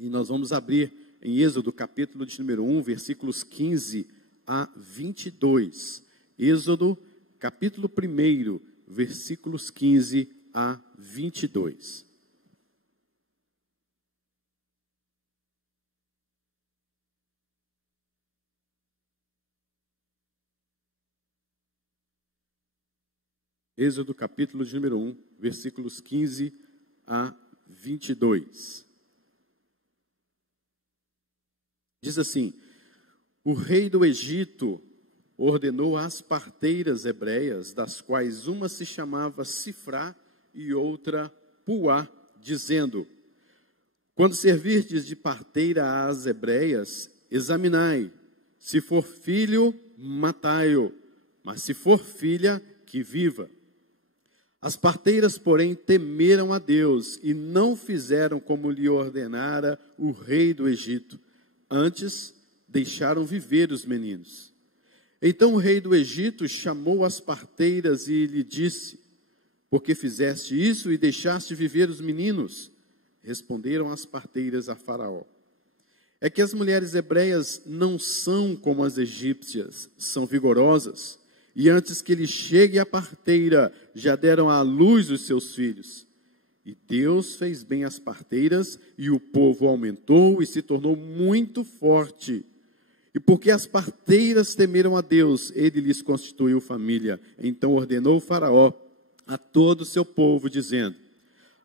E nós vamos abrir em Êxodo, capítulo de número 1, versículos 15 a 22. Êxodo, capítulo 1, versículos 15 a 22. Êxodo, capítulo de número 1, versículos 15 a 22. Diz assim: o rei do Egito ordenou às parteiras hebreias, das quais uma se chamava Sifrá e outra Puá, dizendo: quando servirdes de parteira às hebreias, examinai, se for filho, matai-o, mas se for filha, que viva. As parteiras, porém, temeram a Deus e não fizeram como lhe ordenara o rei do Egito. Antes, deixaram viver os meninos. Então o rei do Egito chamou as parteiras e lhe disse: por que fizeste isso e deixaste viver os meninos? Responderam as parteiras a Faraó: é que as mulheres hebreias não são como as egípcias, são vigorosas. E antes que lhe chegue a parteira, já deram à luz os seus filhos. E Deus fez bem às parteiras, e o povo aumentou e se tornou muito forte. E porque as parteiras temeram a Deus, ele lhes constituiu família. Então ordenou o Faraó a todo o seu povo, dizendo: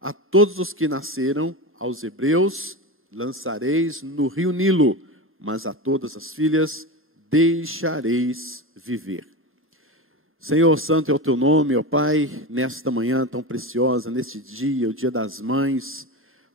a todos os que nasceram, aos hebreus, lançareis no rio Nilo, mas a todas as filhas deixareis viver. Senhor, santo é o teu nome, ó Pai, nesta manhã tão preciosa, neste dia, o dia das mães.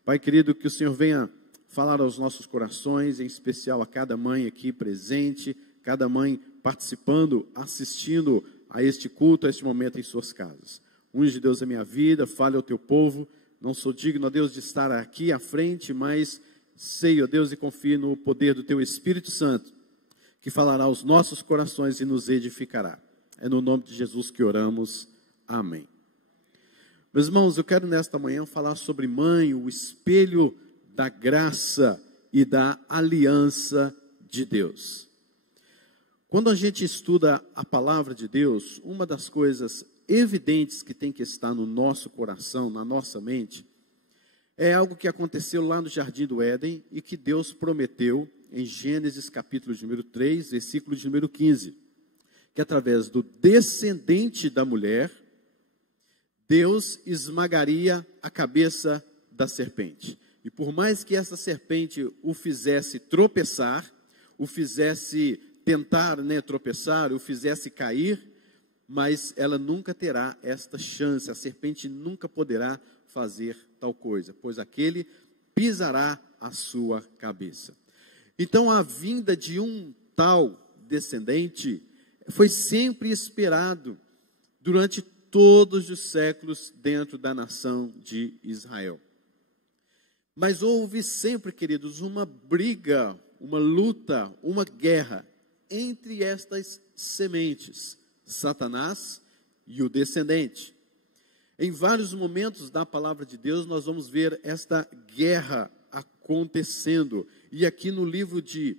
Pai querido, que o Senhor venha falar aos nossos corações, em especial a cada mãe aqui presente, cada mãe participando, assistindo a este culto, a este momento em suas casas. Unge, Deus, a minha vida, fale ao teu povo. Não sou digno, ó Deus, de estar aqui à frente, mas sei, ó Deus, e confio no poder do teu Espírito Santo, que falará aos nossos corações e nos edificará. É no nome de Jesus que oramos. Amém. Meus irmãos, eu quero nesta manhã falar sobre mãe, o espelho da graça e da aliança de Deus. Quando a gente estuda a palavra de Deus, uma das coisas evidentes que tem que estar no nosso coração, na nossa mente, é algo que aconteceu lá no Jardim do Éden e que Deus prometeu em Gênesis capítulo de número 3, versículo de número 15. Que através do descendente da mulher, Deus esmagaria a cabeça da serpente. E por mais que essa serpente o fizesse tropeçar, o fizesse tentar tropeçar, o fizesse cair, mas ela nunca terá esta chance, a serpente nunca poderá fazer tal coisa, pois aquele pisará a sua cabeça. Então a vinda de um tal descendente foi sempre esperado durante todos os séculos dentro da nação de Israel. Mas houve sempre, queridos, uma briga, uma luta, uma guerra entre estas sementes, Satanás e o descendente. Em vários momentos da palavra de Deus nós vamos ver esta guerra acontecendo. E aqui no livro de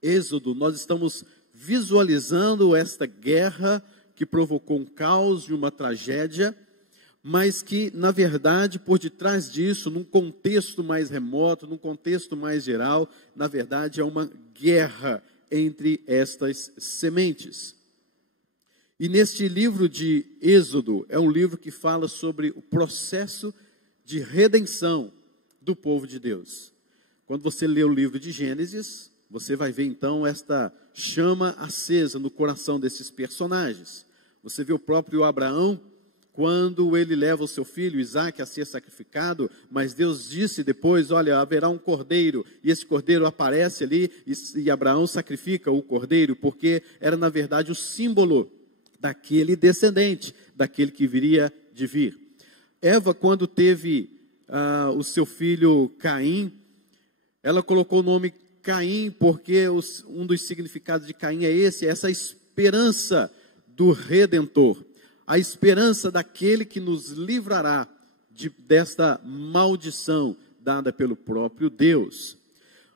Êxodo nós estamos visualizando esta guerra que provocou um caos e uma tragédia, mas que, na verdade, por detrás disso, num contexto mais remoto, num contexto mais geral, na verdade, é uma guerra entre estas sementes. E neste livro de Êxodo, é um livro que fala sobre o processo de redenção do povo de Deus. Quando você lê o livro de Gênesis, você vai ver então esta chama acesa no coração desses personagens. Você vê o próprio Abraão, quando ele leva o seu filho Isaque a ser sacrificado, mas Deus disse depois: olha, haverá um cordeiro, e esse cordeiro aparece ali, e Abraão sacrifica o cordeiro, porque era na verdade o símbolo daquele descendente, daquele que viria de vir. Eva, quando teve o seu filho Caim, ela colocou o nome Caim, porque um dos significados de Caim é esse, essa esperança do Redentor, a esperança daquele que nos livrará desta maldição, dada pelo próprio Deus.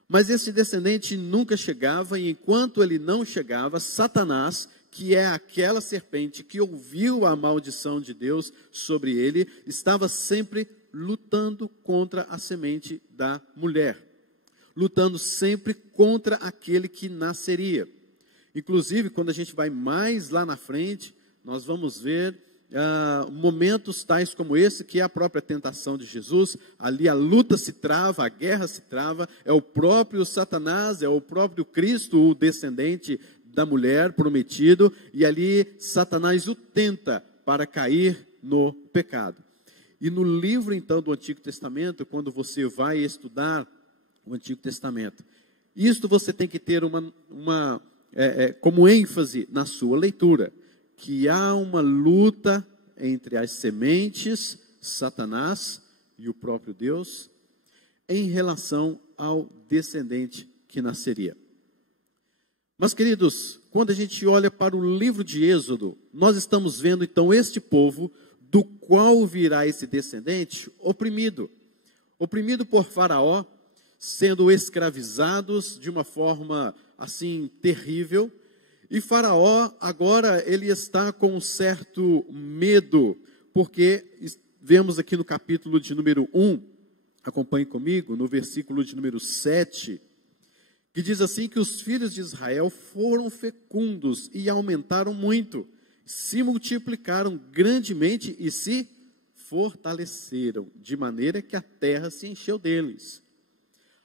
Mas esse descendente nunca chegava, e enquanto ele não chegava, Satanás, que é aquela serpente que ouviu a maldição de Deus sobre ele, estava sempre lutando contra a semente da mulher, lutando sempre contra aquele que nasceria. Inclusive, quando a gente vai mais lá na frente, nós vamos ver momentos tais como esse, que é a própria tentação de Jesus. Ali a luta se trava, a guerra se trava, é o próprio Satanás, é o próprio Cristo, o descendente da mulher prometido, e ali Satanás o tenta para cair no pecado. E no livro então do Antigo Testamento, quando você vai estudar o Antigo Testamento, isto você tem que ter como ênfase na sua leitura, que há uma luta entre as sementes, Satanás e o próprio Deus, em relação ao descendente que nasceria. Mas, queridos, quando a gente olha para o livro de Êxodo, nós estamos vendo então este povo, do qual virá esse descendente, oprimido por Faraó, sendo escravizados de uma forma assim terrível. E Faraó, agora, ele está com um certo medo, porque vemos aqui no capítulo de número 1, acompanhe comigo, no versículo de número 7, que diz assim, que os filhos de Israel foram fecundos e aumentaram muito, se multiplicaram grandemente e se fortaleceram, de maneira que a terra se encheu deles.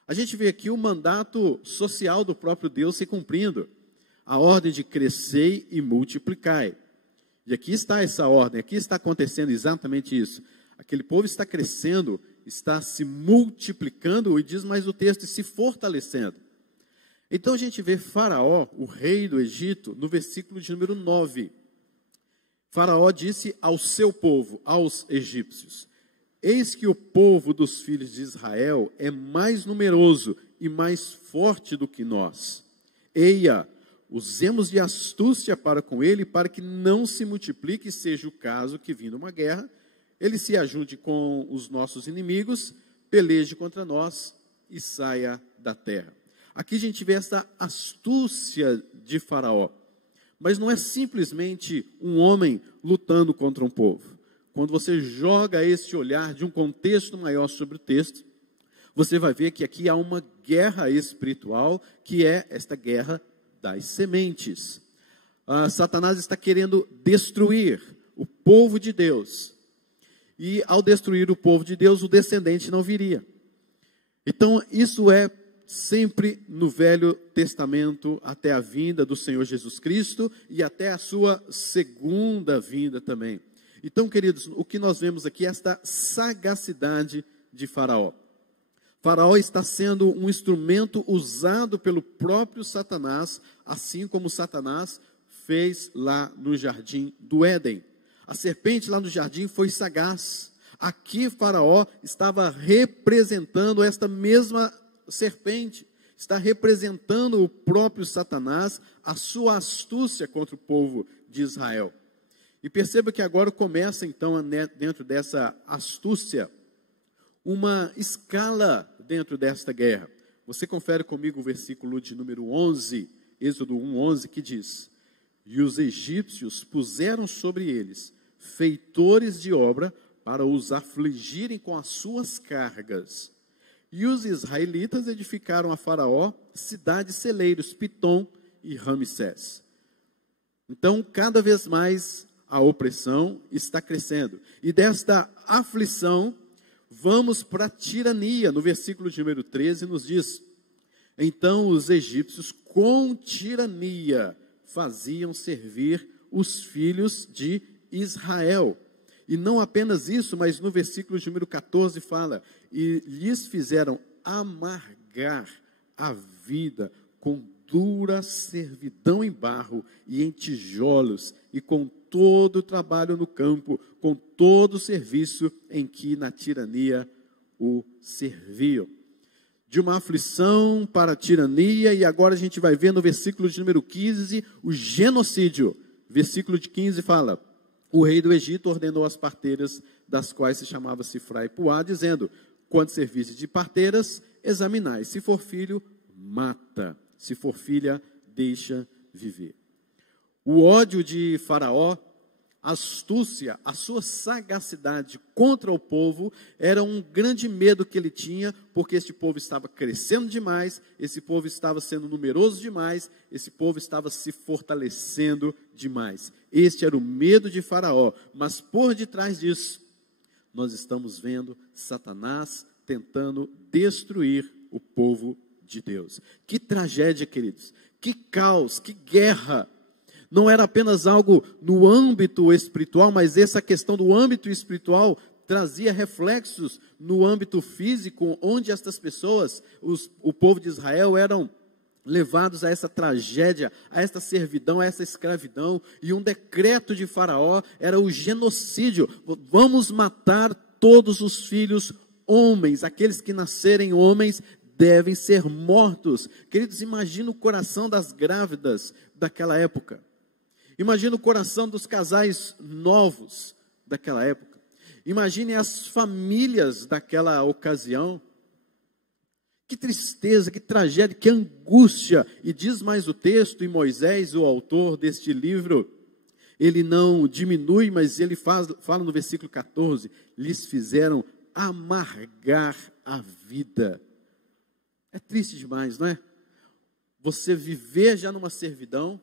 A gente vê aqui o mandato social do próprio Deus se cumprindo. A ordem de crescei e multiplicai. E aqui está essa ordem, aqui está acontecendo exatamente isso. Aquele povo está crescendo, está se multiplicando, e diz mais o texto, se fortalecendo. Então a gente vê Faraó, o rei do Egito, no versículo de número 9. Faraó disse ao seu povo, aos egípcios: eis que o povo dos filhos de Israel é mais numeroso e mais forte do que nós. Eia, usemos de astúcia para com ele, para que não se multiplique, seja o caso que, vindo uma guerra, ele se ajunte com os nossos inimigos, peleje contra nós e saia da terra. Aqui a gente vê essa astúcia de Faraó. Mas não é simplesmente um homem lutando contra um povo. Quando você joga esse olhar de um contexto maior sobre o texto, você vai ver que aqui há uma guerra espiritual, que é esta guerra das sementes. Satanás está querendo destruir o povo de Deus. E ao destruir o povo de Deus, o descendente não viria. Então, isso é sempre no Velho Testamento, até a vinda do Senhor Jesus Cristo e até a sua segunda vinda também. Então, queridos, o que nós vemos aqui é esta sagacidade de Faraó. Faraó está sendo um instrumento usado pelo próprio Satanás, assim como Satanás fez lá no jardim do Éden. A serpente lá no jardim foi sagaz. Aqui Faraó estava representando esta mesma serpente, está representando o próprio Satanás, a sua astúcia contra o povo de Israel. E perceba que agora começa então, dentro dessa astúcia, uma escala dentro desta guerra. Você confere comigo o versículo de número 11, Êxodo 1:11, que diz: e os egípcios puseram sobre eles feitores de obra para os afligirem com as suas cargas. E os israelitas edificaram a Faraó cidades celeiros, Pitom e Ramsés. Então, cada vez mais a opressão está crescendo. E desta aflição, vamos para a tirania. No versículo de número 13 nos diz: então os egípcios com tirania faziam servir os filhos de Israel. E não apenas isso, mas no versículo de número 14 fala: e lhes fizeram amargar a vida com dura servidão em barro e em tijolos, e com todo o trabalho no campo, com todo o serviço em que na tirania o serviam. De uma aflição para a tirania, e agora a gente vai ver no versículo de número 15, o genocídio. Versículo de 15 fala: o rei do Egito ordenou as parteiras, das quais se chamava Sifra e Puá, dizendo: Quando serviste de parteiras, examinai. Se for filho, mata. Se for filha, deixa viver. O ódio de Faraó, a astúcia, a sua sagacidade contra o povo, era um grande medo que ele tinha, porque este povo estava crescendo demais, esse povo estava sendo numeroso demais, esse povo estava se fortalecendo demais. Este era o medo de Faraó, mas por detrás disso, nós estamos vendo Satanás tentando destruir o povo de Deus. Que tragédia, queridos, que caos, que guerra. Não era apenas algo no âmbito espiritual, mas essa questão do âmbito espiritual trazia reflexos no âmbito físico, onde estas pessoas, o povo de Israel, eram levados a essa tragédia, a essa servidão, a essa escravidão, e um decreto de Faraó era o genocídio. Vamos matar todos os filhos homens, aqueles que nascerem homens devem ser mortos. Queridos, imagina o coração das grávidas daquela época. Imagina o coração dos casais novos daquela época. Imagine as famílias daquela ocasião. Que tristeza, que tragédia, que angústia. E diz mais o texto, e Moisés, o autor deste livro, ele não diminui, mas ele fala no versículo 14, lhes fizeram amargar a vida. É triste demais, não é? Você viver já numa servidão,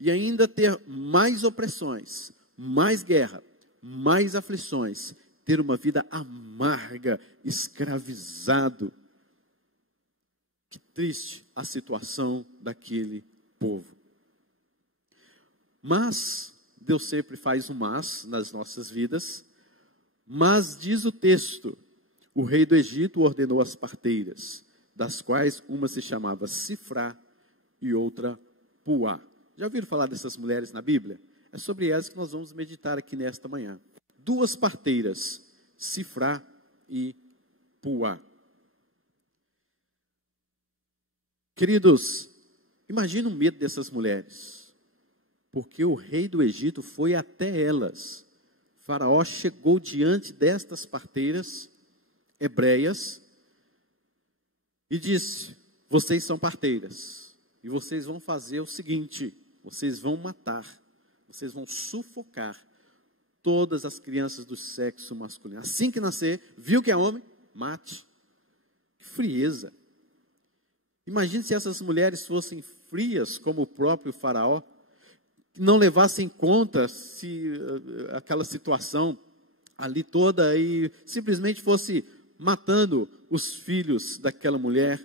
e ainda ter mais opressões, mais guerra, mais aflições, ter uma vida amarga, escravizado. Que triste a situação daquele povo. Mas, Deus sempre faz um mas nas nossas vidas, mas diz o texto, o rei do Egito ordenou as parteiras, das quais uma se chamava Sifrá e outra Puá. Já ouviram falar dessas mulheres na Bíblia? É sobre elas que nós vamos meditar aqui nesta manhã. 2 parteiras, Sifrá e Puá. Queridos, imagina o medo dessas mulheres, porque o rei do Egito foi até elas. Faraó chegou diante destas parteiras hebreias e disse: vocês são parteiras, e vocês vão fazer o seguinte: vocês vão matar, vocês vão sufocar todas as crianças do sexo masculino. Assim que nascer, viu que é homem, mate. Que frieza. Imagine se essas mulheres fossem frias como o próprio Faraó, não levassem em conta se aquela situação ali toda e simplesmente fosse matando os filhos daquela mulher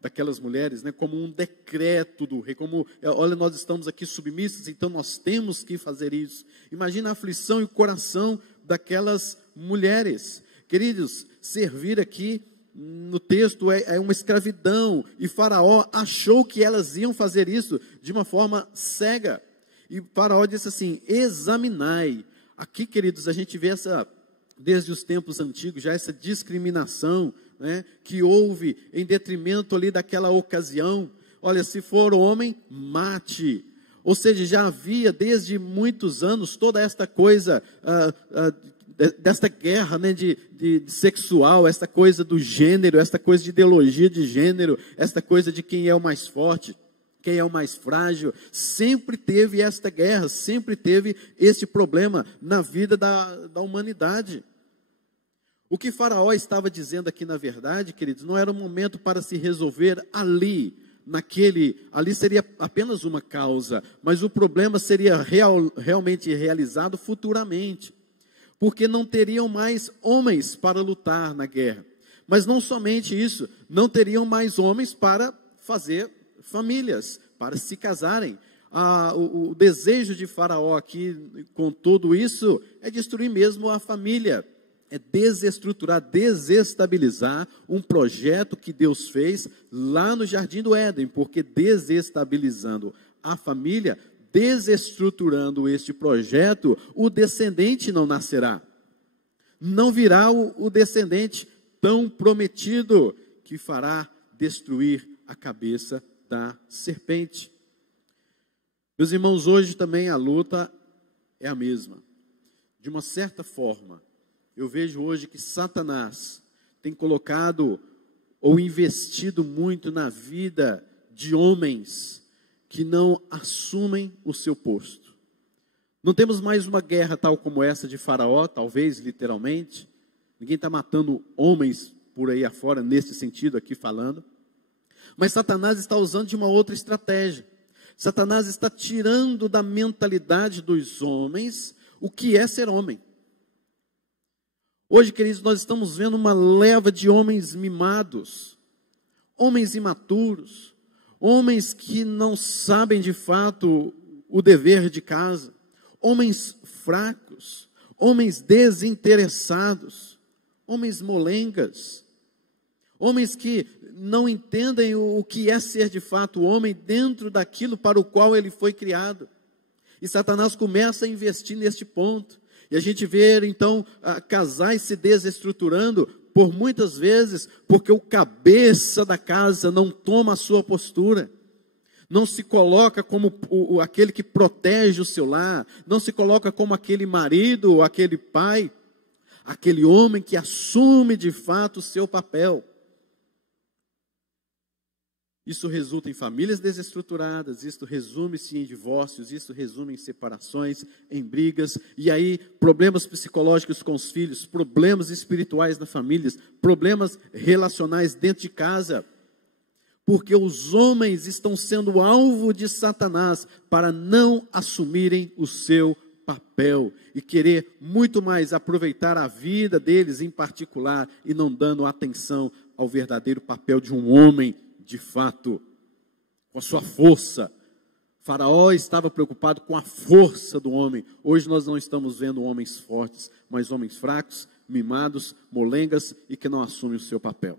daquelas mulheres, né, como um decreto do rei, como, olha, nós estamos aqui submissos, então nós temos que fazer isso. Imagina a aflição e o coração daquelas mulheres. Queridos, servir aqui no texto é uma escravidão, e Faraó achou que elas iam fazer isso de uma forma cega, e Faraó disse assim: examinai. Aqui, queridos, a gente vê desde os tempos antigos, já essa discriminação, né, que houve em detrimento ali daquela ocasião. Olha, se for homem, mate. Ou seja, já havia desde muitos anos toda esta coisa, desta guerra, né, de sexual, esta coisa do gênero, esta coisa de ideologia de gênero, esta coisa de quem é o mais forte, quem é o mais frágil. Sempre teve esta guerra, sempre teve esse problema na vida da humanidade. O que Faraó estava dizendo aqui, na verdade, queridos, não era um momento para se resolver ali seria apenas uma causa, mas o problema seria realmente realizado futuramente, porque não teriam mais homens para lutar na guerra. Mas não somente isso, não teriam mais homens para fazer famílias, para se casarem. O desejo de Faraó aqui, com tudo isso, é destruir mesmo a família. É desestruturar, desestabilizar um projeto que Deus fez lá no Jardim do Éden, porque desestabilizando a família, desestruturando este projeto, o descendente não nascerá. Não virá o descendente tão prometido que fará destruir a cabeça da serpente. Meus irmãos, hoje também a luta é a mesma. De uma certa forma, eu vejo hoje que Satanás tem colocado ou investido muito na vida de homens que não assumem o seu posto. Não temos mais uma guerra tal como essa de Faraó, talvez, literalmente. Ninguém está matando homens por aí afora, nesse sentido aqui falando. Mas Satanás está usando de uma outra estratégia. Satanás está tirando da mentalidade dos homens o que é ser homem. Hoje, queridos, nós estamos vendo uma leva de homens mimados, homens imaturos, homens que não sabem de fato o dever de casa, homens fracos, homens desinteressados, homens molengas, homens que não entendem o que é ser de fato homem dentro daquilo para o qual ele foi criado. E Satanás começa a investir neste ponto. E a gente vê, então, casais se desestruturando por muitas vezes, porque o cabeça da casa não toma a sua postura. Não se coloca como aquele que protege o seu lar. Não se coloca como aquele marido ou aquele pai. Aquele homem que assume de fato o seu papel. Isso resulta em famílias desestruturadas, isso resume-se em divórcios, isso resume em separações, em brigas, e aí problemas psicológicos com os filhos, problemas espirituais nas famílias, problemas relacionais dentro de casa, porque os homens estão sendo alvo de Satanás para não assumirem o seu papel e querer muito mais aproveitar a vida deles em particular e não dando atenção ao verdadeiro papel de um homem de fato, com a sua força. Faraó estava preocupado com a força do homem. Hoje nós não estamos vendo homens fortes, mas homens fracos, mimados, molengas e que não assumem o seu papel.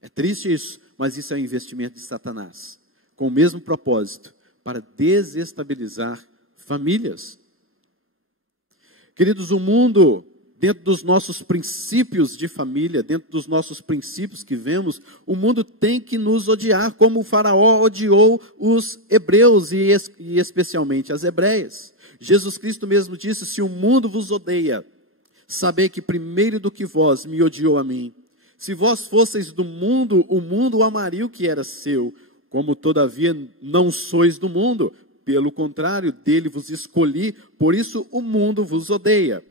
É triste isso, mas isso é um investimento de Satanás, com o mesmo propósito, para desestabilizar famílias. Queridos, o mundo, dentro dos nossos princípios de família, dentro dos nossos princípios que vemos, o mundo tem que nos odiar, como o Faraó odiou os hebreus e especialmente as hebreias. Jesus Cristo mesmo disse: se o mundo vos odeia, sabei que primeiro do que vós me odiou a mim. Se vós fosseis do mundo, o mundo amaria o que era seu. Como todavia não sois do mundo, pelo contrário, dele vos escolhi, por isso o mundo vos odeia.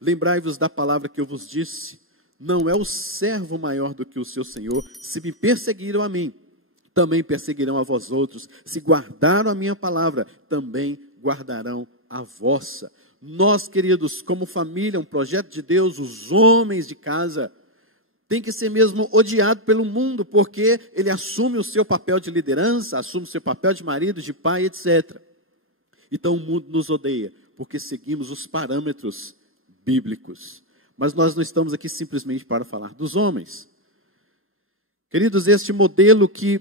Lembrai-vos da palavra que eu vos disse: não é o servo maior do que o seu senhor. Se me perseguiram a mim, também perseguirão a vós outros. Se guardaram a minha palavra, também guardarão a vossa. Nós, queridos, como família, um projeto de Deus, os homens de casa, tem que ser mesmo odiado pelo mundo, porque ele assume o seu papel de liderança, assume o seu papel de marido, de pai, etc. Então o mundo nos odeia, porque seguimos os parâmetros bíblicos. Mas nós não estamos aqui simplesmente para falar dos homens. Queridos, este modelo que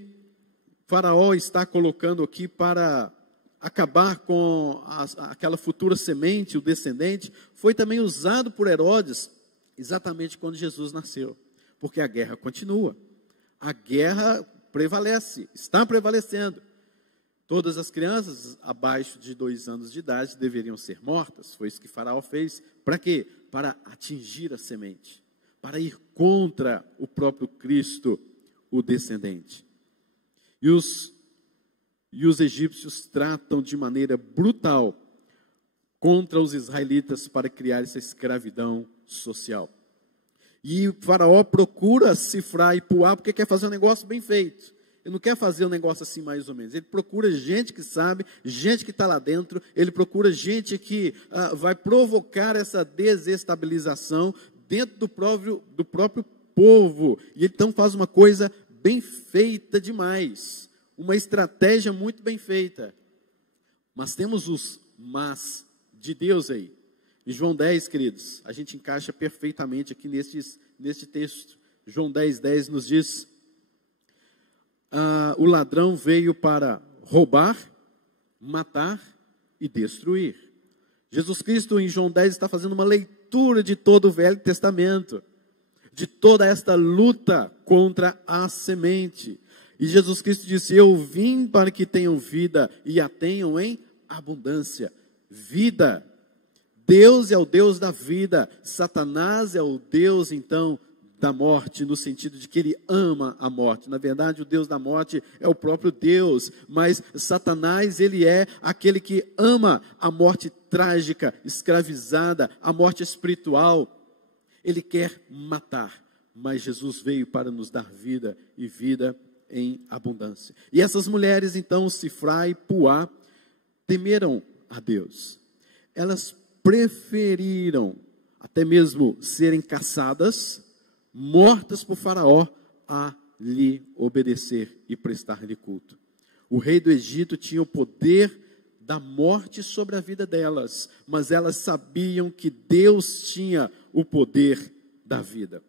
Faraó está colocando aqui para acabar com aquela futura semente, o descendente, foi também usado por Herodes, exatamente quando Jesus nasceu. Porque a guerra continua. A guerra prevalece, está prevalecendo. Todas as crianças abaixo de 2 anos de idade deveriam ser mortas. Foi isso que Faraó fez. Para quê? Para atingir a semente. Para ir contra o próprio Cristo, o descendente. E os egípcios tratam de maneira brutal contra os israelitas para criar essa escravidão social. E o Faraó procura cifrar e puar porque quer fazer um negócio bem feito. Ele não quer fazer um negócio assim mais ou menos. Ele procura gente que sabe, gente que está lá dentro. Ele procura gente que vai provocar essa desestabilização dentro do próprio povo. E ele então faz uma coisa bem feita demais. Uma estratégia muito bem feita. Mas temos os mas de Deus aí. Em João 10, queridos, a gente encaixa perfeitamente aqui neste texto. João 10 nos diz: o ladrão veio para roubar, matar e destruir. Jesus Cristo, em João 10, está fazendo uma leitura de todo o Velho Testamento, de toda esta luta contra a semente. E Jesus Cristo disse: eu vim para que tenham vida e a tenham em abundância. Vida. Deus é o Deus da vida. Satanás é o Deus, então, da morte, no sentido de que ele ama a morte. Na verdade, o Deus da morte é o próprio Deus, mas Satanás, ele é aquele que ama a morte trágica, escravizada, a morte espiritual. Ele quer matar, mas Jesus veio para nos dar vida e vida em abundância. E essas mulheres, então, Sifrá e Puá, temeram a Deus. Elas preferiram até mesmo serem caçadas, mortas por Faraó, a lhe obedecer e prestar-lhe culto. O rei do Egito tinha o poder da morte sobre a vida delas, mas elas sabiam que Deus tinha o poder da vida.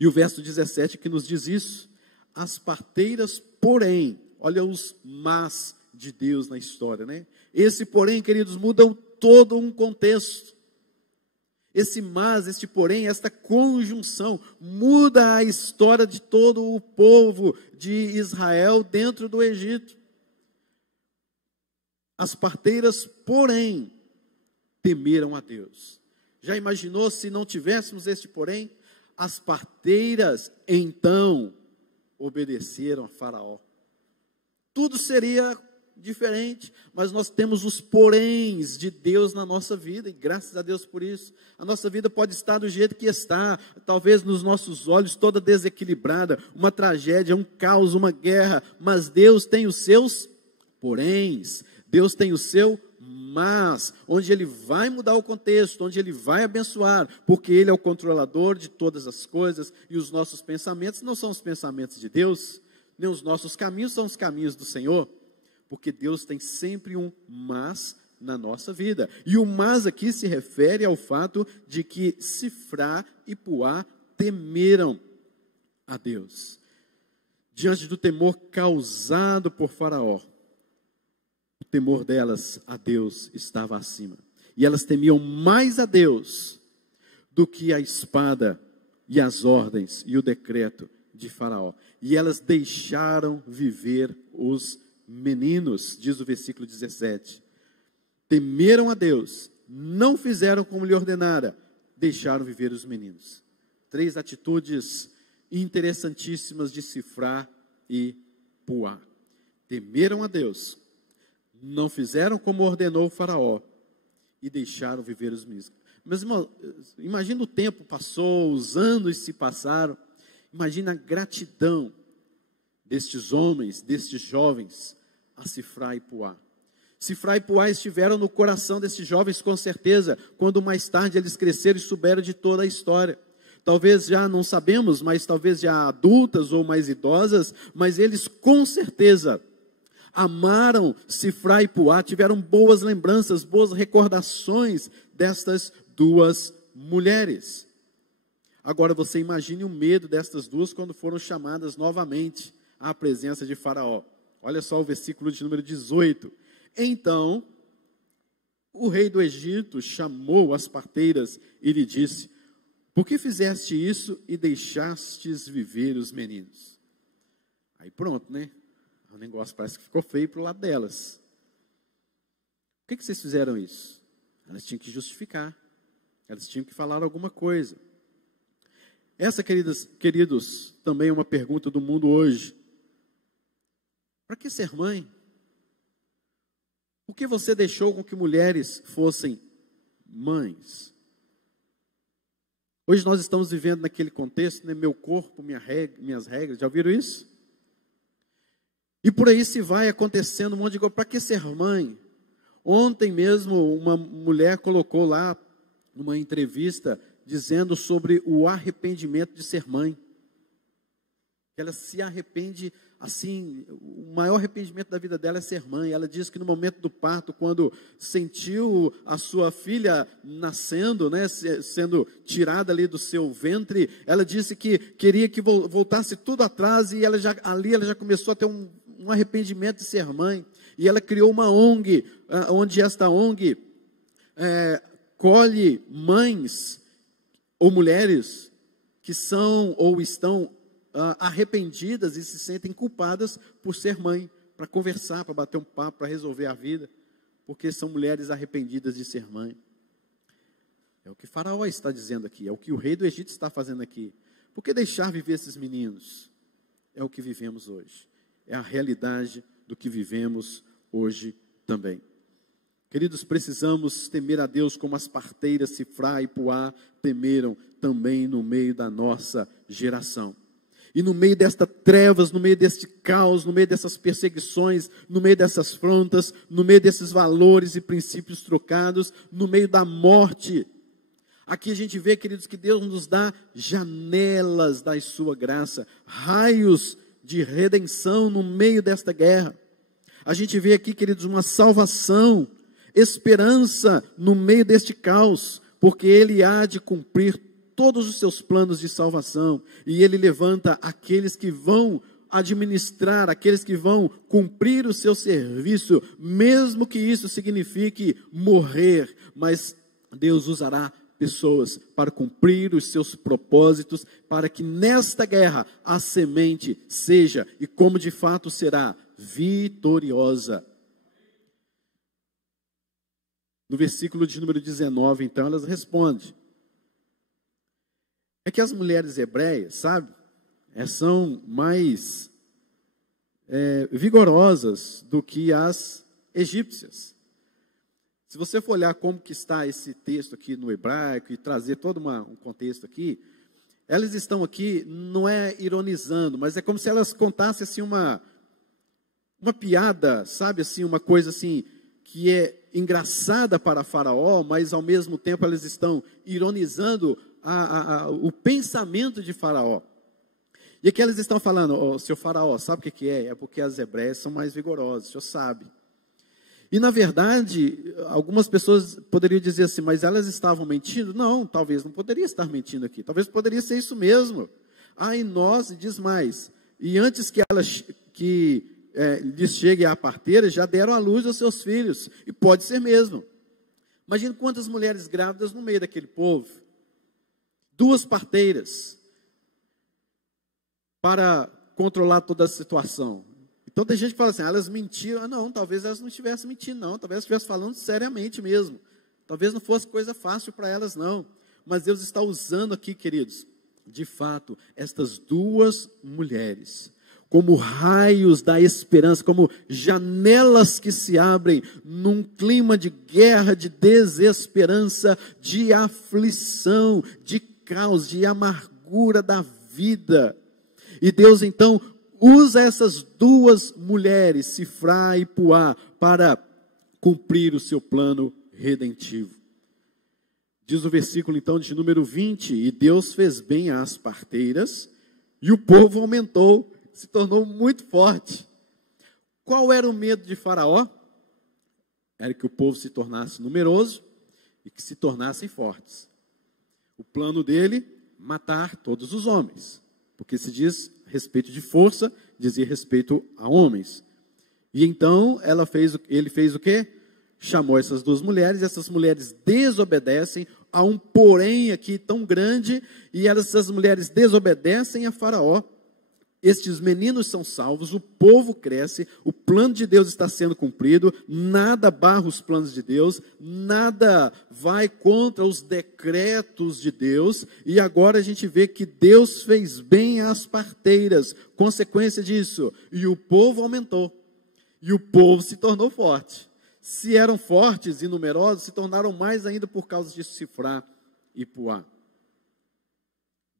E o verso 17 que nos diz isso: as parteiras, porém, olha os mas de Deus na história, né? Esse porém, queridos, muda todo um contexto. Esse mas, este porém, esta conjunção, muda a história de todo o povo de Israel dentro do Egito. As parteiras, porém, temeram a Deus. Já imaginou se não tivéssemos este porém? As parteiras, então, obedeceram a Faraó. Tudo seria diferente, mas nós temos os poréns de Deus na nossa vida, e graças a Deus por isso. A nossa vida pode estar do jeito que está, talvez nos nossos olhos toda desequilibrada, uma tragédia, um caos, uma guerra, mas Deus tem os seus poréns, Deus tem o seu mas, onde Ele vai mudar o contexto, onde Ele vai abençoar, porque Ele é o controlador de todas as coisas, e os nossos pensamentos não são os pensamentos de Deus, nem os nossos caminhos são os caminhos do Senhor, porque Deus tem sempre um mas na nossa vida. E o mas aqui se refere ao fato de que Sifrá e Puá temeram a Deus. Diante do temor causado por Faraó, o temor delas a Deus estava acima. E elas temiam mais a Deus do que a espada e as ordens e o decreto de Faraó. E elas deixaram viver os meninos, diz o versículo 17. Temeram a Deus, não fizeram como lhe ordenara, deixaram viver os meninos. 3 atitudes interessantíssimas de Sifrá e Puá. Temeram a Deus, não fizeram como ordenou o Faraó e deixaram viver os meninos. Meus irmãos, imagina o tempo passou, os anos se passaram, imagina a gratidão destes homens, destes jovens, a Sifrá e Puá. Sifrá e Puá estiveram no coração desses jovens com certeza, quando mais tarde eles cresceram e souberam de toda a história. Talvez já não sabemos, mas talvez já adultas ou mais idosas, mas eles com certeza amaram Sifrá e Puá, tiveram boas lembranças, boas recordações destas duas mulheres. Agora você imagine o medo destas duas quando foram chamadas novamente à presença de Faraó. Olha só o versículo de número 18. Então, o rei do Egito chamou as parteiras e lhe disse: por que fizeste isso e deixastes viver os meninos? Aí pronto, né? O negócio parece que ficou feio para o lado delas. Por que vocês fizeram isso? Elas tinham que justificar. Elas tinham que falar alguma coisa. Essa, queridos, também é uma pergunta do mundo hoje. Para que ser mãe? Por que você deixou com que mulheres fossem mães? Hoje nós estamos vivendo naquele contexto, né? Meu corpo, minhas regras. Já ouviram isso? E por aí se vai acontecendo um monte de coisa. Para que ser mãe? Ontem mesmo uma mulher colocou lá numa entrevista dizendo sobre o arrependimento de ser mãe. Ela se arrepende, assim, o maior arrependimento da vida dela é ser mãe. Ela diz que no momento do parto, quando sentiu a sua filha nascendo, né, sendo tirada ali do seu ventre, ela disse que queria que voltasse tudo atrás, e ela já começou a ter um arrependimento de ser mãe. E ela criou uma ONG, onde esta ONG colhe mães ou mulheres que são ou estão arrependidas e se sentem culpadas por ser mãe, para conversar, para bater um papo, para resolver a vida, porque são mulheres arrependidas de ser mãe. É o que Faraó está dizendo aqui, é o que o rei do Egito está fazendo aqui. Por que deixar viver esses meninos? É o que vivemos hoje. É a realidade do que vivemos hoje também. Queridos, precisamos temer a Deus como as parteiras Sifrá e Puá temeram também no meio da nossa geração. E no meio destas trevas, no meio deste caos, no meio dessas perseguições, no meio dessas afrontas, no meio desses valores e princípios trocados, no meio da morte. Aqui a gente vê, queridos, que Deus nos dá janelas da sua graça, raios de redenção no meio desta guerra. A gente vê aqui, queridos, uma salvação, esperança no meio deste caos, porque Ele há de cumprir todos os seus planos de salvação, e Ele levanta aqueles que vão administrar, aqueles que vão cumprir o seu serviço, mesmo que isso signifique morrer, mas Deus usará pessoas para cumprir os seus propósitos, para que nesta guerra a semente seja, e como de fato será, vitoriosa. No versículo de número 19, então, elas respondem. É que as mulheres hebreias, sabe, são mais vigorosas do que as egípcias. Se você for olhar como que está esse texto aqui no hebraico e trazer todo um contexto aqui, elas estão aqui, não é ironizando, mas é como se elas contassem assim uma piada, sabe, assim, uma coisa assim, que é engraçada para Faraó, mas ao mesmo tempo elas estão ironizando o pensamento de Faraó. E aqui eles estão falando, seu Faraó, sabe o que é? É porque as hebreias são mais vigorosas, o senhor sabe. E na verdade, algumas pessoas poderiam dizer assim, mas elas estavam mentindo? Não, talvez não poderia estar mentindo aqui, talvez poderia ser isso mesmo. E nós, diz mais, e antes que lhes chegue a parteira, já deram à luz aos seus filhos, e pode ser mesmo. Imagina quantas mulheres grávidas no meio daquele povo, 2 parteiras, para controlar toda a situação. Então tem gente que fala assim, elas mentiram. Não, talvez elas não estivessem mentindo, não. Talvez elas estivessem falando seriamente mesmo. Talvez não fosse coisa fácil para elas, não. Mas Deus está usando aqui, queridos, de fato, estas 2 mulheres, como raios da esperança, como janelas que se abrem num clima de guerra, de desesperança, de aflição, de caos, de amargura da vida. E Deus então usa essas 2 mulheres, Sifrá e Puá, para cumprir o seu plano redentivo. Diz o versículo então de número 20, e Deus fez bem às parteiras, e o povo aumentou, se tornou muito forte. Qual era o medo de Faraó? Era que o povo se tornasse numeroso e que se tornassem fortes. O plano dele, matar todos os homens, porque se diz respeito de força, dizia respeito a homens. E então ele fez o quê? Chamou essas 2 mulheres, e essas mulheres desobedecem a um porém aqui tão grande, e essas mulheres desobedecem a Faraó. Estes meninos são salvos, o povo cresce, o plano de Deus está sendo cumprido, nada barra os planos de Deus, nada vai contra os decretos de Deus, e agora a gente vê que Deus fez bem às parteiras, consequência disso, e o povo aumentou, e o povo se tornou forte. Se eram fortes e numerosos, se tornaram mais ainda por causa de Sifrá e Puá.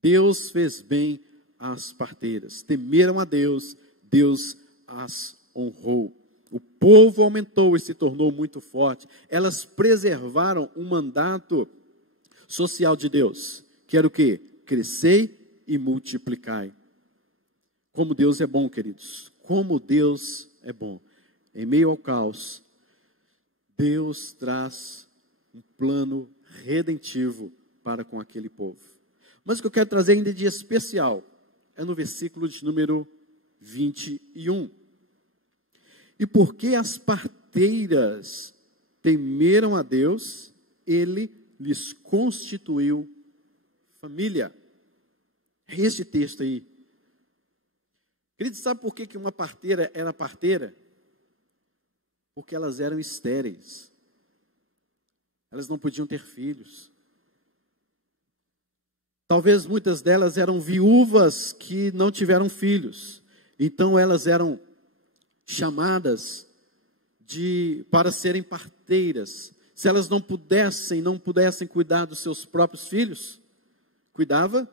Deus fez bem as parteiras, temeram a Deus, Deus as honrou. O povo aumentou e se tornou muito forte. Elas preservaram um mandato social de Deus, que era o quê? Crescei e multiplicai. Como Deus é bom, queridos. Como Deus é bom. Em meio ao caos, Deus traz um plano redentivo para com aquele povo. Mas o que eu quero trazer ainda de especial é no versículo de número 21. E porque as parteiras temeram a Deus, Ele lhes constituiu família. É este texto aí. Querido, sabe por que uma parteira era parteira? Porque elas eram estéreis. Elas não podiam ter filhos. Talvez muitas delas eram viúvas que não tiveram filhos. Então elas eram chamadas para serem parteiras. Se elas não pudessem cuidar dos seus próprios filhos, cuidava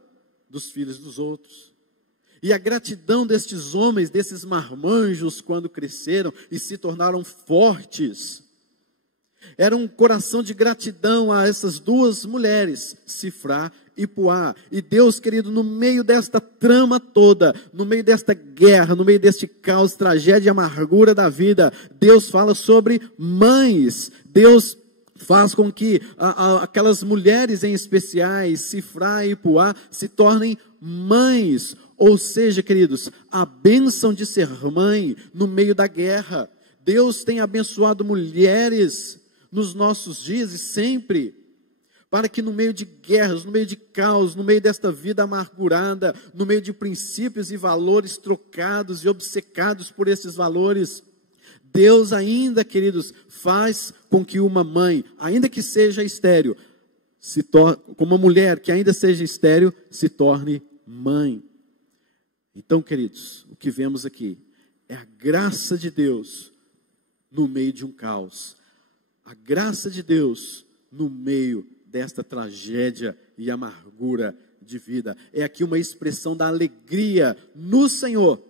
dos filhos dos outros. E a gratidão destes homens, desses marmanjos, quando cresceram e se tornaram fortes, era um coração de gratidão a essas duas mulheres, Sifrá e Puá. E Deus, querido, no meio desta trama toda, no meio desta guerra, no meio deste caos, tragédia e amargura da vida, Deus fala sobre mães. Deus faz com que aquelas mulheres em especiais, Sifrá e Puá, se tornem mães. Ou seja, queridos, a bênção de ser mãe no meio da guerra. Deus tem abençoado mulheres nos nossos dias e sempre, para que no meio de guerras, no meio de caos, no meio desta vida amargurada, no meio de princípios e valores trocados e obcecados por esses valores, Deus ainda, queridos, faz com que uma mãe, ainda que seja estéril, como uma mulher que ainda seja estéril, se torne mãe. Então, queridos, o que vemos aqui é a graça de Deus no meio de um caos. A graça de Deus no meio desta tragédia e amargura de vida. É aqui uma expressão da alegria no Senhor,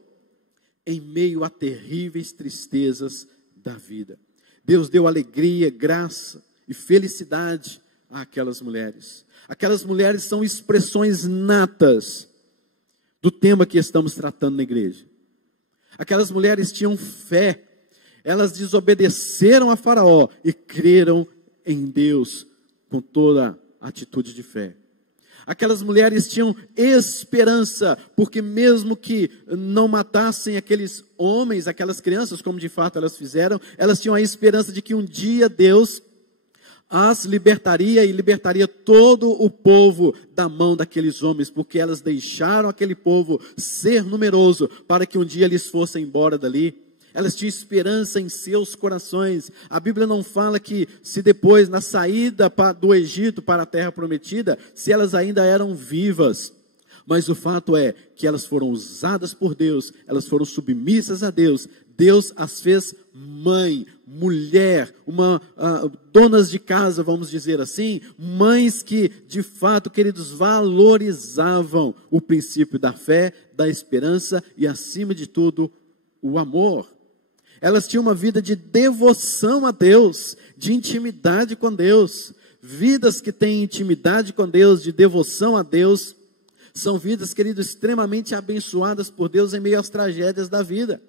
em meio a terríveis tristezas da vida. Deus deu alegria, graça e felicidade àquelas mulheres. Aquelas mulheres são expressões natas do tema que estamos tratando na igreja. Aquelas mulheres tinham fé. Elas desobedeceram a Faraó e creram em Deus com toda a atitude de fé. Aquelas mulheres tinham esperança, porque mesmo que não matassem aqueles homens, aquelas crianças, como de fato elas fizeram, elas tinham a esperança de que um dia Deus as libertaria e libertaria todo o povo da mão daqueles homens, porque elas deixaram aquele povo ser numeroso para que um dia eles fossem embora dali. Elas tinham esperança em seus corações. A Bíblia não fala que se depois, na saída do Egito para a terra prometida, se elas ainda eram vivas. Mas o fato é que elas foram usadas por Deus, elas foram submissas a Deus. Deus as fez mãe, mulher, donas de casa, vamos dizer assim, mães que, de fato, queridos, valorizavam o princípio da fé, da esperança e, acima de tudo, o amor. Elas tinham uma vida de devoção a Deus, de intimidade com Deus. Vidas que têm intimidade com Deus, de devoção a Deus, são vidas, queridos, extremamente abençoadas por Deus em meio às tragédias da vida.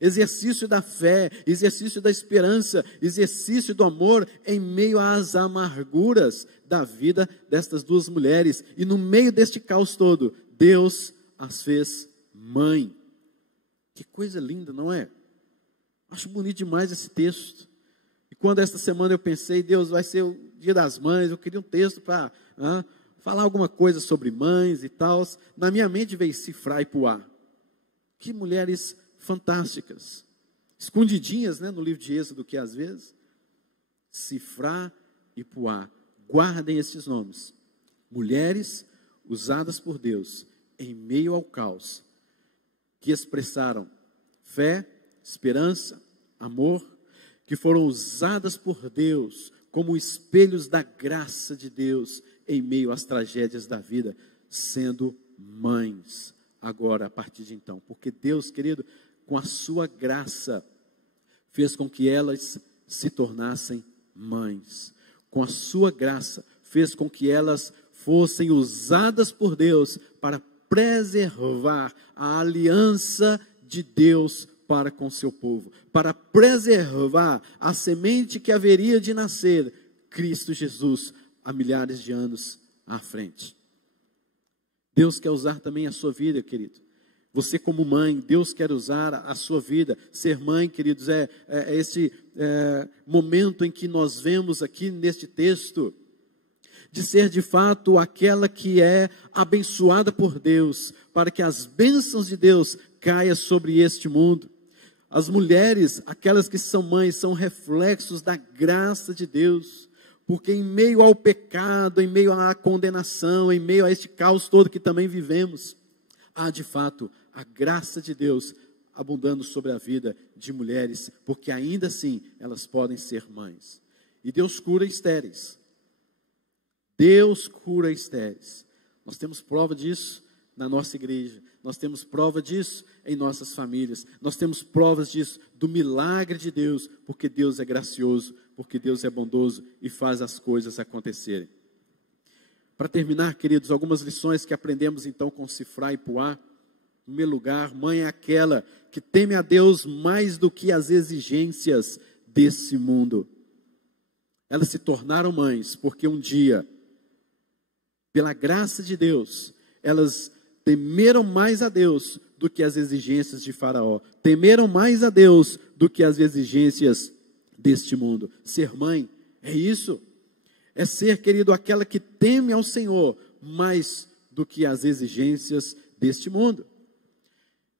Exercício da fé, exercício da esperança, exercício do amor em meio às amarguras da vida destas duas mulheres. E no meio deste caos todo, Deus as fez mãe. Que coisa linda, não é? Acho bonito demais esse texto. E quando esta semana eu pensei, Deus, vai ser o Dia das Mães, eu queria um texto para falar alguma coisa sobre mães e tal. Na minha mente veio Sifrá e Puá. Que mulheres fantásticas. Escondidinhas, né, no livro de Êxodo, que às vezes. Sifrá e Puá. Guardem esses nomes. Mulheres usadas por Deus em meio ao caos, que expressaram fé, esperança, amor, que foram usadas por Deus como espelhos da graça de Deus em meio às tragédias da vida, sendo mães agora a partir de então. Porque Deus, querido, com a sua graça, fez com que elas se tornassem mães. Com a sua graça, fez com que elas fossem usadas por Deus para preservar a aliança de Deus para com seu povo, para preservar a semente que haveria de nascer, Cristo Jesus, há milhares de anos à frente. Deus quer usar também a sua vida, querido. Você como mãe, Deus quer usar a sua vida. Ser mãe, queridos, é esse momento em que nós vemos aqui neste texto, de ser de fato aquela que é abençoada por Deus, para que as bênçãos de Deus caiam sobre este mundo. As mulheres, aquelas que são mães, são reflexos da graça de Deus, porque em meio ao pecado, em meio à condenação, em meio a este caos todo que também vivemos, há de fato a graça de Deus abundando sobre a vida de mulheres, porque ainda assim elas podem ser mães. E Deus cura estéreis. Deus cura estéreis. Nós temos prova disso na nossa igreja. Nós temos prova disso em nossas famílias. Nós temos provas disso, do milagre de Deus, porque Deus é gracioso, porque Deus é bondoso e faz as coisas acontecerem. Para terminar, queridos, algumas lições que aprendemos então com Sifrá e Puá. Em primeiro lugar, mãe é aquela que teme a Deus mais do que as exigências desse mundo. Elas se tornaram mães porque um dia, pela graça de Deus, elas temeram mais a Deus do que as exigências de Faraó. Temeram mais a Deus do que as exigências deste mundo. Ser mãe é isso. É ser, querido, aquela que teme ao Senhor mais do que as exigências deste mundo.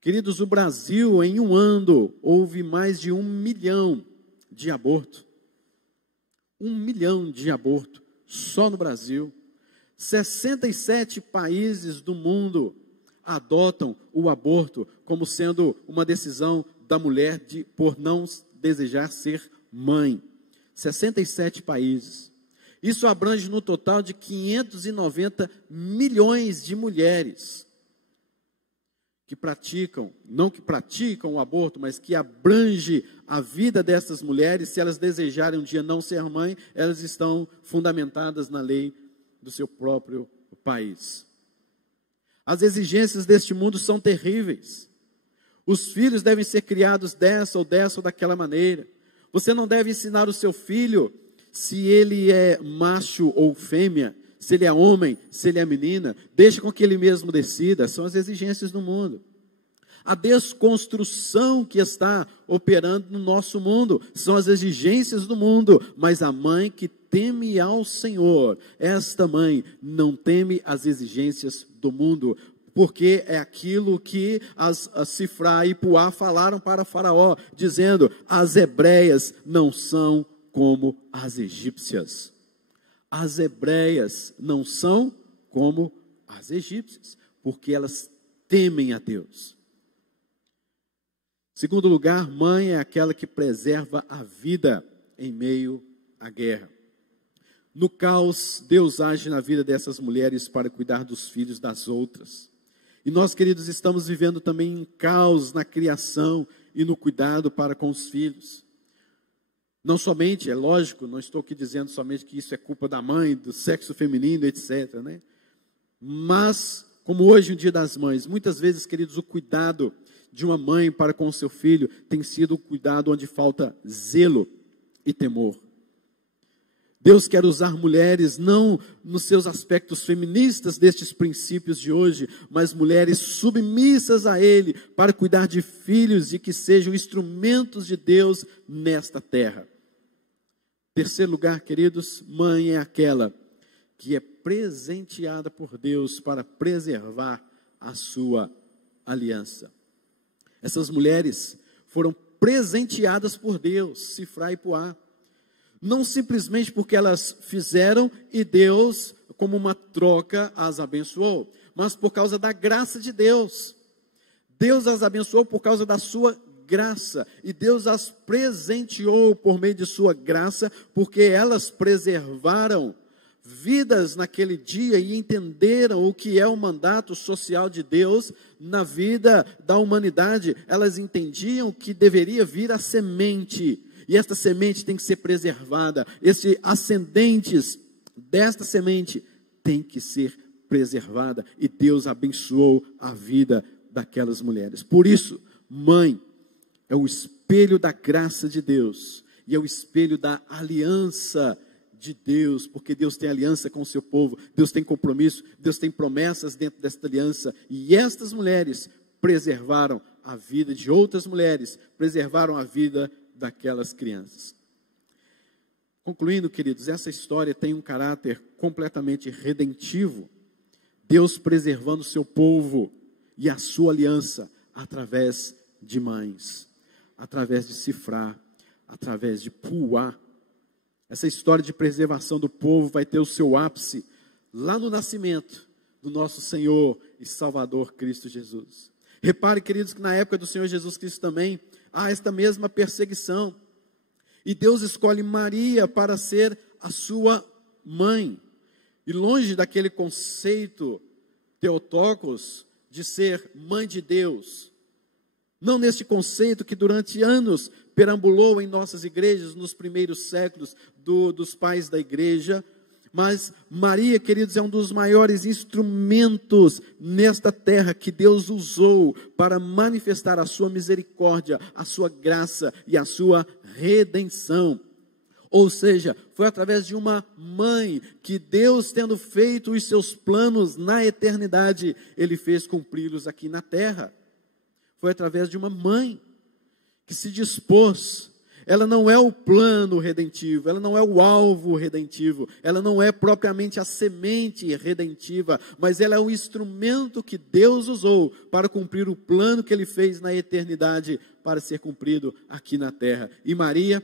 Queridos, o Brasil, em um ano, houve mais de 1 milhão de abortos. 1 milhão de abortos só no Brasil. 67 países do mundo adotam o aborto como sendo uma decisão da mulher por não desejar ser mãe. 67 países. Isso abrange no total de 590 milhões de mulheres que praticam, não que praticam o aborto, mas que abrange a vida dessas mulheres. Se elas desejarem um dia não ser mãe, elas estão fundamentadas na lei do seu próprio país. As exigências deste mundo são terríveis. Os filhos devem ser criados dessa ou daquela maneira. Você não deve ensinar o seu filho se ele é macho ou fêmea, se ele é homem, se ele é menina. Deixe com que ele mesmo decida. São as exigências do mundo. A desconstrução que está operando no nosso mundo são as exigências do mundo, mas a mãe que teme ao Senhor, esta mãe não teme as exigências do mundo, porque é aquilo que as Sifrá e Puá falaram para Faraó, dizendo: as hebreias não são como as egípcias. As hebreias não são como as egípcias, porque elas temem a Deus. Segundo lugar, mãe é aquela que preserva a vida em meio à guerra. No caos, Deus age na vida dessas mulheres para cuidar dos filhos das outras. E nós, queridos, estamos vivendo também em caos na criação e no cuidado para com os filhos. Não somente, é lógico, não estou aqui dizendo somente que isso é culpa da mãe, do sexo feminino, etc., né? Mas, como hoje é o Dia das Mães, muitas vezes, queridos, o cuidado de uma mãe para com o seu filho tem sido o cuidado onde falta zelo e temor. Deus quer usar mulheres não nos seus aspectos feministas destes princípios de hoje, mas mulheres submissas a Ele para cuidar de filhos e que sejam instrumentos de Deus nesta terra. Terceiro lugar, queridos, mãe é aquela que é presenteada por Deus para preservar a sua aliança. Essas mulheres foram presenteadas por Deus, Sifrá e Puá. Não simplesmente porque elas fizeram e Deus, como uma troca, as abençoou, mas por causa da graça de Deus. Deus as abençoou por causa da sua graça, e Deus as presenteou por meio de sua graça, porque elas preservaram vidas naquele dia e entenderam o que é o mandato social de Deus na vida da humanidade. Elas entendiam que deveria vir a semente, e esta semente tem que ser preservada. Esses ascendentes desta semente tem que ser preservada, e Deus abençoou a vida daquelas mulheres. Por isso, mãe é o espelho da graça de Deus, e é o espelho da aliança de Deus, porque Deus tem aliança com o seu povo, Deus tem compromisso, Deus tem promessas dentro desta aliança, e estas mulheres preservaram a vida de outras mulheres, preservaram a vida daquelas crianças. Concluindo, queridos, essa história tem um caráter completamente redentivo, Deus preservando o seu povo e a sua aliança através de mães, através de Sifrá, através de Puá. Essa história de preservação do povo vai ter o seu ápice lá no nascimento do nosso Senhor e Salvador Cristo Jesus. Repare, queridos, que na época do Senhor Jesus Cristo também há esta mesma perseguição. E Deus escolhe Maria para ser a sua mãe. E longe daquele conceito Theotokos de ser mãe de Deus, não neste conceito que durante anos perambulou em nossas igrejas, nos primeiros séculos dos pais da igreja, mas Maria, queridos, é um dos maiores instrumentos nesta terra que Deus usou para manifestar a sua misericórdia, a sua graça e a sua redenção. Ou seja, foi através de uma mãe que Deus, tendo feito os seus planos na eternidade, Ele fez cumpri-los aqui na terra. Foi através de uma mãe que se dispôs. Ela não é o plano redentivo, ela não é o alvo redentivo, ela não é propriamente a semente redentiva, mas ela é o instrumento que Deus usou para cumprir o plano que Ele fez na eternidade para ser cumprido aqui na terra. E Maria,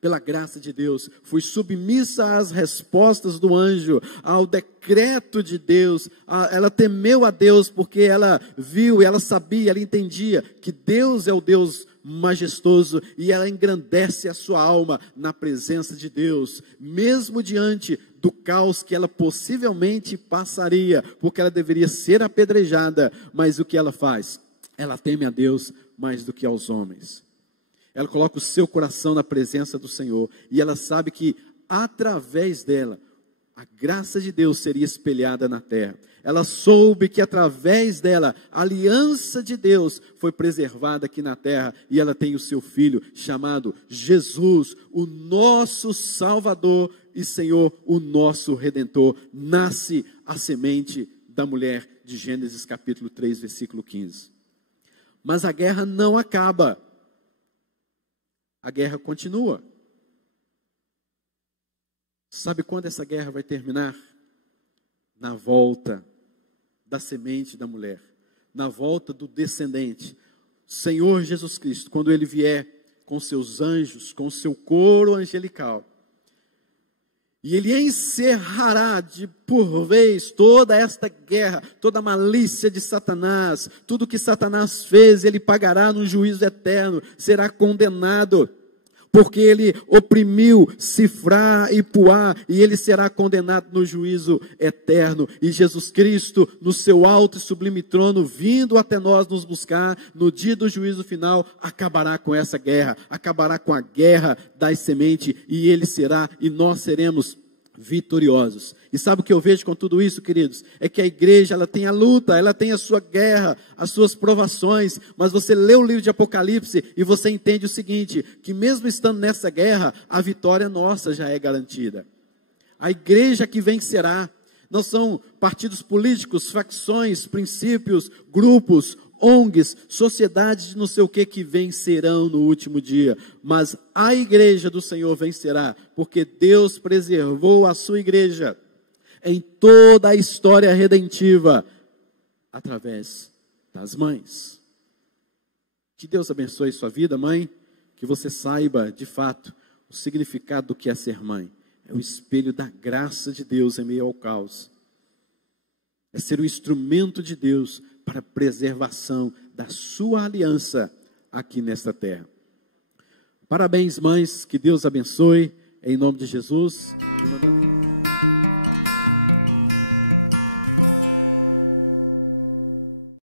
pela graça de Deus, foi submissa às respostas do anjo, ao decreto de Deus. Ela temeu a Deus porque ela viu, ela sabia, ela entendia que Deus é o Deus majestoso, e ela engrandece a sua alma na presença de Deus, mesmo diante do caos que ela possivelmente passaria, porque ela deveria ser apedrejada. Mas o que ela faz? Ela teme a Deus mais do que aos homens. Ela coloca o seu coração na presença do Senhor, e ela sabe que através dela a graça de Deus seria espelhada na terra. Ela soube que através dela a aliança de Deus foi preservada aqui na terra, e ela tem o seu filho chamado Jesus, o nosso Salvador e Senhor, o nosso Redentor. Nasce a semente da mulher de Gênesis capítulo 3, versículo 15. Mas a guerra não acaba. A guerra continua. Sabe quando essa guerra vai terminar? Na volta da semente da mulher, na volta do descendente, Senhor Jesus Cristo, quando Ele vier com seus anjos, com seu coro angelical, e Ele encerrará por vez toda esta guerra, toda a malícia de Satanás, tudo que Satanás fez, Ele pagará no juízo eterno, será condenado, porque ele oprimiu Sifrá e Puá, e ele será condenado no juízo eterno. E Jesus Cristo, no seu alto e sublime trono, vindo até nós nos buscar, no dia do juízo final, acabará com essa guerra, acabará com a guerra das sementes, e ele será, e nós seremos vitoriosos. E sabe o que eu vejo com tudo isso, queridos? É que a igreja, ela tem a luta, ela tem a sua guerra, as suas provações, mas você lê o livro de Apocalipse e você entende o seguinte, que mesmo estando nessa guerra, a vitória nossa já é garantida. A igreja que vencerá. Não são partidos políticos, facções, princípios, grupos, ONGs, sociedades de não sei o que vencerão no último dia, mas a igreja do Senhor vencerá, porque Deus preservou a sua igreja em toda a história redentiva, através das mães. Que Deus abençoe sua vida, mãe, que você saiba de fato o significado do que é ser mãe. É o espelho da graça de Deus em meio ao caos. É ser o instrumento de Deus para a preservação da sua aliança aqui nesta terra. Parabéns, mães, que Deus abençoe, em nome de Jesus.